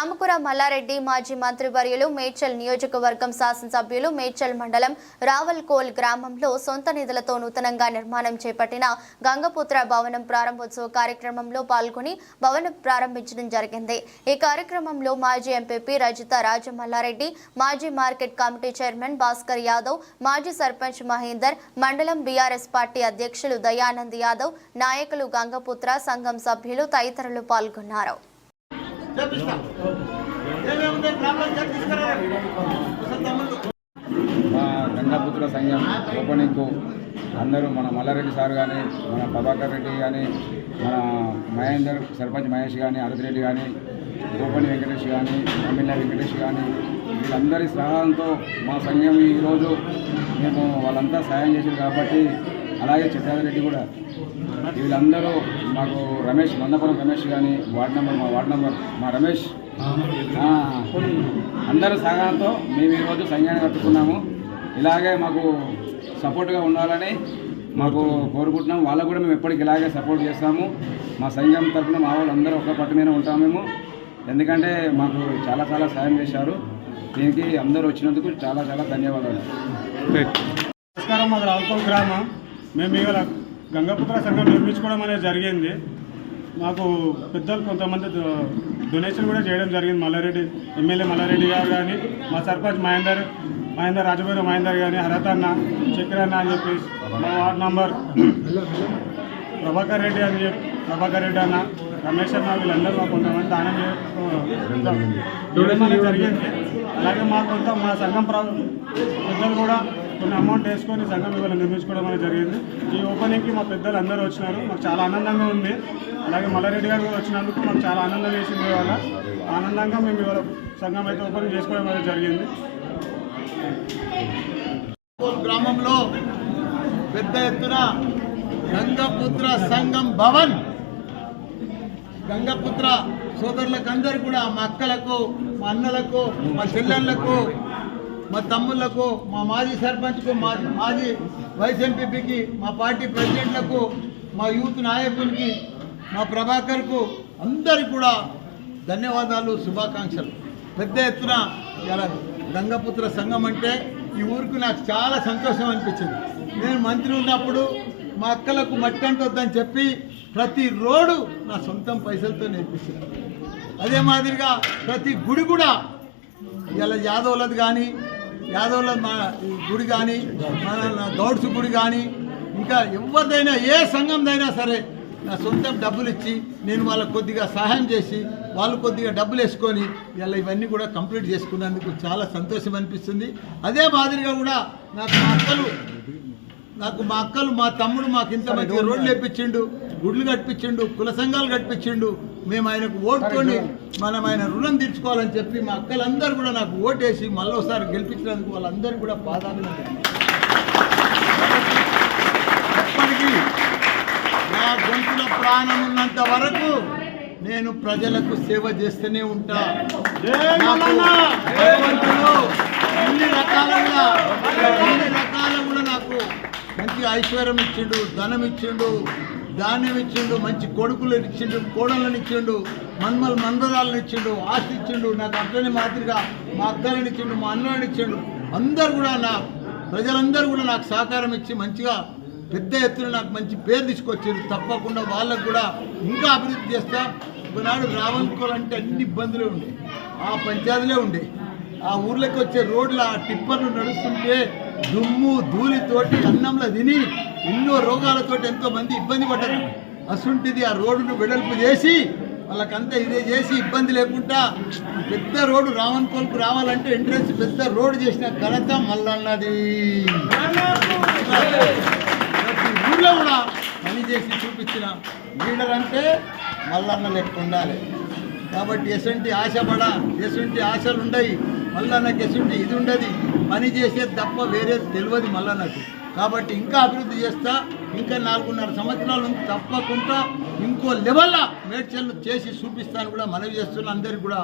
రామకుర మల్లారెడ్డి మాజీ మంత్రి వర్యులు మేడ్చల్ నియోజకవర్గం శాసనసభ్యులు మేడ్చల్ మండలం రావల్కోల్ గ్రామంలో సొంత నిధులతో నూతనంగా నిర్మాణం చేపట్టిన గంగపుత్ర భవనం ప్రారంభోత్సవ కార్యక్రమంలో పాల్గొని భవనం ప్రారంభించడం జరిగింది. ఈ కార్యక్రమంలో మాజీ ఎంపీపీ రజిత రాజమల్లారెడ్డి మాజీ market committee chairman Bhaskar Yadav మాజీ సర్పంచ్ మహేందర్ మండలం బీఆర్ఎస్ పార్టీ అధ్యక్షులు దయానంద్ యాదవ్ నాయకులు గంగపుత్ర సంఘం సభ్యులు తదితరులు పాల్గొన్నారు. గంగాపుత్ర సంఘం ఓపెనింగ్కు అందరూ మన మల్లారెడ్డి సార్ కానీ మన ప్రభాకర్ రెడ్డి కానీ మన మహేందర్ సర్పంచ్ మహేష్ కానీ రెడ్డి కానీ గోపని వెంకటేష్ కానీ ఎమ్మెల్యే వెంకటేష్ కానీ వీళ్ళందరి సహాయంతో మా సంఘం ఈరోజు మేము వాళ్ళంతా సహాయం చేశారు కాబట్టి అలాగే చిత్రారెడ్డి కూడా. వీళ్ళందరూ మాకు రమేష్ మందపురం రమేష్ కానీ వార్డ్ నెంబర్ మా వార్డ్ నెంబర్ మా రమేష్. అందరూ అందరి సహాయంతో మేము ఈరోజు సంఘాన్ని కట్టుకున్నాము. ఇలాగే మాకు సపోర్ట్గా ఉండాలని మాకు కోరుకుంటున్నాం. వాళ్ళకు కూడా మేము ఎప్పటికి ఇలాగే సపోర్ట్ చేస్తాము. మా సంఘం తరఫున మా వాళ్ళు అందరూ ఒక పట్టు మీద ఉంటాము మేము. ఎందుకంటే మాకు చాలా చాలా సాయం చేశారు. దీనికి అందరూ వచ్చినందుకు చాలా చాలా ధన్యవాదాలు. నమస్కారం. మాది రావుకోల్ గ్రామం. మేము ఇవాళ గంగాపుత్ర సంఘం నిర్మించుకోవడం అనేది జరిగింది. మాకు పెద్దలు కొంతమంది డొనేషన్ కూడా చేయడం జరిగింది. మల్లారెడ్డి ఎమ్మెల్యే మల్లారెడ్డి గారు కానీ మా సర్పంచ్ మహేందర్ మహేందర్ రాజభైర మహేందర్ కానీ హరత్ అన్న అని చెప్పి మా వార్డ్ నంబర్ ప్రభాకర్ రెడ్డి అని చెప్పి ప్రభాకర్ రెడ్డి అన్న రమేష్ అన్న వీళ్ళందరూ మాకు కొంతమంది దానం చేయడం జరిగింది. అలాగే మా కొంత మా సంఘం ప్ర పెద్దలు కూడా కొన్ని అమౌంట్ వేసుకొని సంఘం ఇవాళ నిర్మించుకోవడం అనేది జరిగింది. ఈ ఓపెనింగ్కి మా పెద్దలు అందరూ వచ్చినారు. మాకు చాలా ఆనందంగా ఉంది. అలాగే మల్లారెడ్డి గారు కూడా వచ్చినందుకు మాకు చాలా ఆనందం వేసింది ఇవాళ. ఆనందంగా మేము ఇవాళ సంఘం అయితే ఓపెనింగ్ చేసుకోవడం అనేది జరిగింది. గ్రామంలో పెద్ద ఎత్తున గంగపుత్ర సంఘం భవన్. గంగపుత్ర సోదరులకు అందరు కూడా మా అక్కలకు మా అన్నలకు మా చెల్లెళ్ళకు మా తమ్ముళ్ళకు మా మాజీ సర్పంచ్కు మా మాజీ వైస్ ఎంపీపీకి మా పార్టీ ప్రెసిడెంట్లకు మా యూత్ నాయకునికి మా ప్రభాకర్కు అందరికి కూడా ధన్యవాదాలు శుభాకాంక్షలు. పెద్ద ఎత్తున ఇలా గంగపుత్ర సంఘం అంటే ఈ ఊరికి నాకు చాలా సంతోషం అనిపించింది. నేను మంత్రి ఉన్నప్పుడు మా అక్కలకు మట్టి అంటొద్దని చెప్పి ప్రతి రోడ్డు నా సొంతం పైసలతో నేర్పించాను. అదే మాదిరిగా ప్రతి గుడి కూడా ఇలా యాదవులది కానీ యాదవుల ఈ గుడి కానీ మన గౌడ్స్ గుడి కానీ ఇంకా ఎవరిదైనా ఏ సంఘందైనా సరే నా సొంతం డబ్బులు ఇచ్చి నేను వాళ్ళకు కొద్దిగా సహాయం చేసి వాళ్ళు కొద్దిగా డబ్బులు వేసుకొని ఇలా ఇవన్నీ కూడా కంప్లీట్ చేసుకున్నందుకు చాలా సంతోషం అనిపిస్తుంది. అదే మాదిరిగా కూడా నాకు మా అక్కలు నాకు మా అక్కలు మా తమ్ముడు మాకు ఇంత మంచిగా రోడ్లు వేపించిండు గుడ్లు కట్టించిండు కుల సంఘాలు కట్టించిండు. మేము ఆయనకు ఓటుకొని మనం ఆయన రుణం తీర్చుకోవాలని చెప్పి మా అక్కలందరూ కూడా నాకు ఓటేసి మళ్ళీసారి గెలిపించినందుకు వాళ్ళందరూ కూడా ఎప్పటికీ నా గొంతుల ప్రాణం ఉన్నంత వరకు నేను ప్రజలకు సేవ చేస్తూనే ఉంటా నాకు భగవంతుడు అన్ని రకాలుగా అన్ని రకాలు కూడా నాకు మంచి ఐశ్వర్యం ఇచ్చిండు ధనం ఇచ్చిండు ధాన్యం ఇచ్చిండు మంచి కొడుకులు ఇచ్చిండు కోడళ్ళని ఇచ్చిండు మన్మల్ మందరాలను ఇచ్చిండు ఆస్తి ఇచ్చిండు నాకు అట్లనే మాదిరిగా మా అక్కలను ఇచ్చిండు మా అన్నని ఇచ్చిండు. అందరు కూడా నా ప్రజలందరూ కూడా నాకు సహకారం ఇచ్చి మంచిగా పెద్ద ఎత్తున నాకు మంచి పేరు తీసుకొచ్చారు తప్పకుండా వాళ్ళకు కూడా ఇంకా అభివృద్ధి చేస్తా. ఒకనాడు రావణుకోవాలంటే అన్ని ఇబ్బందులే ఉండే. ఆ పంచాయతీలే ఉండే. ఆ ఊర్లోకి వచ్చే రోడ్ల ఆ టిప్పర్లు నడుస్తుంటే దుమ్ము ధూళితోటి అన్నంలో తిని ఎన్నో రోగాలతోటి ఎంతో మంది ఇబ్బంది పడ్డారు. అసుంటిది ఆ రోడ్డును వెడల్పు చేసి వాళ్ళకంతా ఇదే చేసి ఇబ్బంది లేకుండా పెద్ద రోడ్డు రావణ్కోల్కు రావాలంటే ఎంట్రెన్స్ పెద్ద రోడ్డు చేసిన ఘనత మల్లన్నది. ప్రతి ఊళ్ళో కూడా పని చేసి చూపించిన లీడర్ అంటే మల్లన్న లెక్క ఉండాలి. కాబట్టి ఎసుంటి ఆశపడ ఎసుంటి ఆశలు ఉండయి. మల్లన్నకి ఎసుంటి ఇది ఉండదు. పని చేసేది తప్ప వేరే తెలియదు మల్లన్నకు కాబట్టి ఇంకా అభివృద్ధి చేస్తా ఇంకా నాలుగున్నర సంవత్సరాల నుంచి తప్పకుండా ఇంకో లెవెల్లో మేడ్చల్ చేసి చూపిస్తాను కూడా మనవి చేస్తున్నా అందరికి కూడా